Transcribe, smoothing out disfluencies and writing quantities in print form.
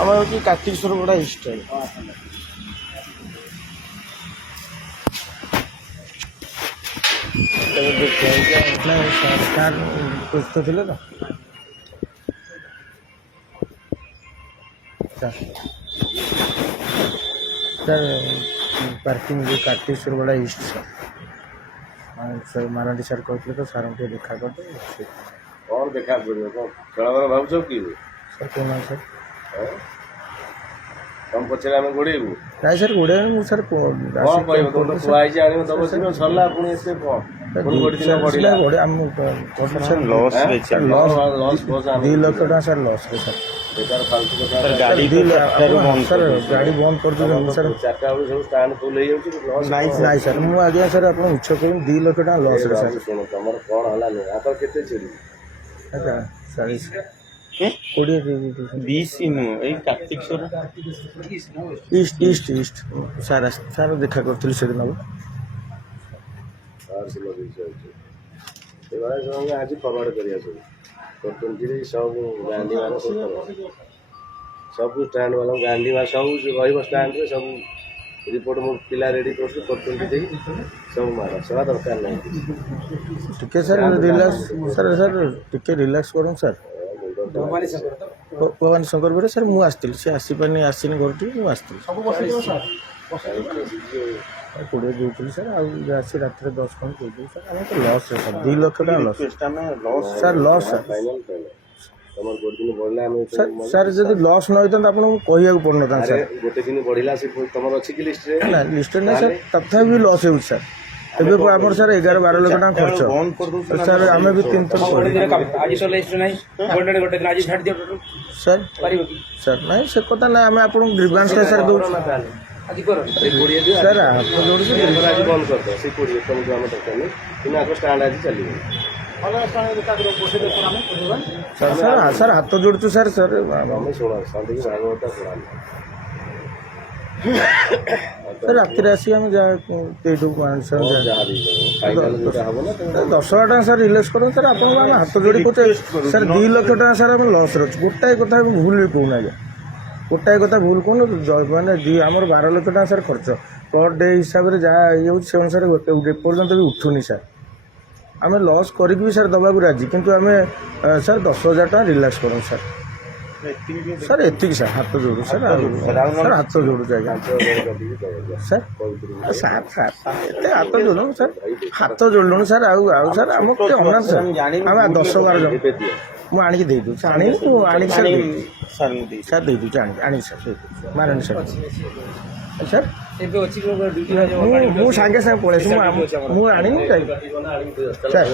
আমার হচ্ছে কার্তিকেশ্বর গোড়া স্টাইল। ସାର୍ ବ୍ୟସ୍ତ ଥିଲେ ତ ସାର୍ ପାର୍କିଂ ଯେଉଁ କାର୍ତ୍ତିକେଶ୍ୱର ଗୋଡ଼ା ଇଷ୍ଟ ସାର୍ ମାରାଣ୍ଡି ସାର୍ କହିଥିଲେ ତ ସାର୍ଙ୍କୁ ଟିକେ ଦେଖା କରିଦେବେ। କ'ଣ ଦେଖା କରିବ କ'ଣ ଖେଳବାର ଭାବୁଛ କି ସାର୍ କହୁନାହାନ୍ତି ସାର୍ ତମ ପଛରେ ଆମେ ଗୋଡ଼େଇବୁ? ନାଇଁ ସାର୍ ଗୋଡ଼େଇବେ ମୁଁ ସାର୍ କ'ଣ କହିବ? ତମେ କୁହା ହେଇଛି ଆଣିବ ତମ ସିନା ସରିଲା ପୁଣି ଏତେ କ'ଣ ପୁଣି ଗୋଟେ ଦିନ ବଢ଼ିଲା। ଲସ୍ 2 ଲକ୍ଷ ଟଙ୍କା ସାର୍ ଲସ୍ରେ ସାର୍। ବେକାର ଫାଲତୁ କଥା। ଗାଡ଼ି ବନ୍ଦ କରିଦେଉଛନ୍ତି ସାର୍। 4ଟା ବେଳୁ ସବୁ ଷ୍ଟାଣ୍ଡ ଫୁଲ୍ ହେଇଯାଉଛି। ନାଇଁ ସାର୍ ମୁଁ ଆଜ୍ଞା ସାର୍ ଆପଣ ମିଛ କହୁନି 2 ଲକ୍ଷ ଟଙ୍କା ଲସ୍ରେ ସାର୍। ଶୁଣ ତମର କ'ଣ ହେଲା ନୁହେଁ ଆଙ୍କର କେତେ ଚିରି ଆଜ୍ଞା 40 20 BC ନୁହଁ ଏଇ କାର୍ତ୍ତିକେଶ୍ୱର ଇଷ୍ଟ ସାର୍ ଦେଖା କରିଥିଲି ସେଦିନ। ଏଭଳିଆ ସେମାନେ ଆଜି ଫରୱାର୍ଡ଼ କରିବା ସବୁ ଟୋଣ୍ଟିରେ ସବୁ ଗାଣ୍ଡି ମାନ ସବୁ ଷ୍ଟାଣ୍ଡ ବାଲା ଗାଣ୍ଡି ମାନ ସବୁ ରହିବ ଷ୍ଟାଣ୍ଡରେ ସବୁ ରିପୋର୍ଟ ମୁଁ ପିଲା ରେଡ଼ି କରୁଛି ଟୋଣ୍ଟି ଦେଇକି ସବୁ ମାଡ଼ ସେବା ଦରକାର ନାହିଁ। ଟିକେ ସାର୍ ରିଲାକ୍ସ ସାର୍ ଟିକେ ରିଲାକ୍ସ କରନ୍ତୁ ସାର୍। ଭବାନୀ ଶଙ୍କର ପରେ ସାର୍ ମୁଁ ଆସିଥିଲି ସେ ଆସିନି ଘରଟି ମୁଁ ଆସିଥିଲି 20 ଦେଇଥିଲି ସାର୍ ଆଉ ଆସି ରାତିରେ 10 ଖଣ୍ଡ ଦେଇଥିଲି ସାର୍। ଆମେ ତ ଲସ୍ରେ ସାର୍ 2 ଲକ୍ଷ ଟଙ୍କା loss sir loss sir. Sir ଯଦି ଲସ୍ ନ ହେଇଥାନ୍ତା ଆପଣଙ୍କୁ କହିବାକୁ ପଡ଼ିନଥାନ୍ତା ସାର୍। ଗୋଟେ ଦିନ ବଢ଼ିଲା ସେ ତମର ଅଛି କି ଲିଷ୍ଟରେ? ନା ଲିଷ୍ଟରେ ନାହିଁ ସାର୍ ତଥାପି ଲସ୍ ହେଉଛି ସାର୍। ଏବେ ଆମର ସାର୍ 11-12 ଲକ୍ଷ ଟଙ୍କା ଖର୍ଚ୍ଚ ସାର୍। ଆମେ ବି 3 ଥର ସାର୍ ନାଇଁ ସେ କଥା ନାହିଁ ଆମେ ଆପଣଙ୍କୁ ଗ୍ରିଭାନ୍ସଟା ସାର୍ ଦେଉଛୁ ସାର୍। ହାତ ଯୋଡ଼ୁଛୁ ଆଜି ବନ୍ଦ କରିଦେବ ସେ 20 ତମକୁ ଆମେ ଦରକାର ନାହିଁ କିନ୍ତୁ ଆଗ ଷ୍ଟାଣ୍ଡ ଆଜି ଚାଲିବ। ସାର୍ ହାତ ଯୋଡ଼ୁଛୁ ସାର୍। ଆମେ ଶୁଣ ସନ୍ଧ୍ୟା ଭାଗବତ ଶୁଣା ସାର୍ ରାତିରେ ଆସିକି ଆମେ ଯାହା ଦେଇଦେବୁ 10,000 ଟଙ୍କା ସାର୍ ରିଲାକ୍ସ କରନ୍ତୁ ସାର୍। ଆପଣଙ୍କୁ ଆମେ ହାତ ଯୋଡ଼ି କହୁଛେ ସାର୍ 2 ଲକ୍ଷ ଟଙ୍କା ସାର୍ ଆମେ ଲସ୍ରେ ଅଛୁ। ଗୋଟାଏ କଥା ଆମେ ଭୁଲ ବି କହୁନା ଆଜ୍ଞା ଗୋଟାଏ କଥା ଭୁଲ କହୁନୁ ମାନେ ଆମର 12 ଲକ୍ଷ ଟଙ୍କା ସାର୍ ଖର୍ଚ୍ଚ ପର୍ ଡେ ହିସାବରେ ଯାହା ଇଏ ହେଉଛି ସେ ଅନୁସାରେ ଏପର୍ଯ୍ୟନ୍ତ ବି ଉଠୁନି ସାର୍। ଆମେ ଲସ୍ କରିକି ବି ସାର୍ ଦେବାକୁ ରାଜି କିନ୍ତୁ ଆମେ ସାର୍ 10,000 ଟଙ୍କା ରିଲାକ୍ସ କରନ୍ତୁ ସାର୍। ସାର୍ ଏତିକି ସାର୍ ହାତ ଯୋଡ଼ୁ ସାର୍ ସାର୍ ହାତ ଯୋଡ଼ୁଛୁ ଆଜ୍ଞା ସାର୍ ଏତେ ହାତ ଯୋଡ଼ୁ ସାର୍ ହାତ ଯୋଡ଼ିଲୁଣି ସାର୍ ଆଉ ସାର୍ ଆମ ଟିକେ ଅନାଥ ସାର୍ ଆମେ 10-12 ଜଣ ମୁଁ ଆଣିକି ଦେଇଦେଉଛି ଆଣିକି ସାର୍ ଦେଇଦେଉଛି ଆଣିକି ସାର୍ ମାରାଣ୍ଡି ସାର୍ ସାର୍ ମୁଁ ସାଙ୍ଗେ ପଳେଇ ଆସିବି ମୁଁ ଆଣିନି ସାର୍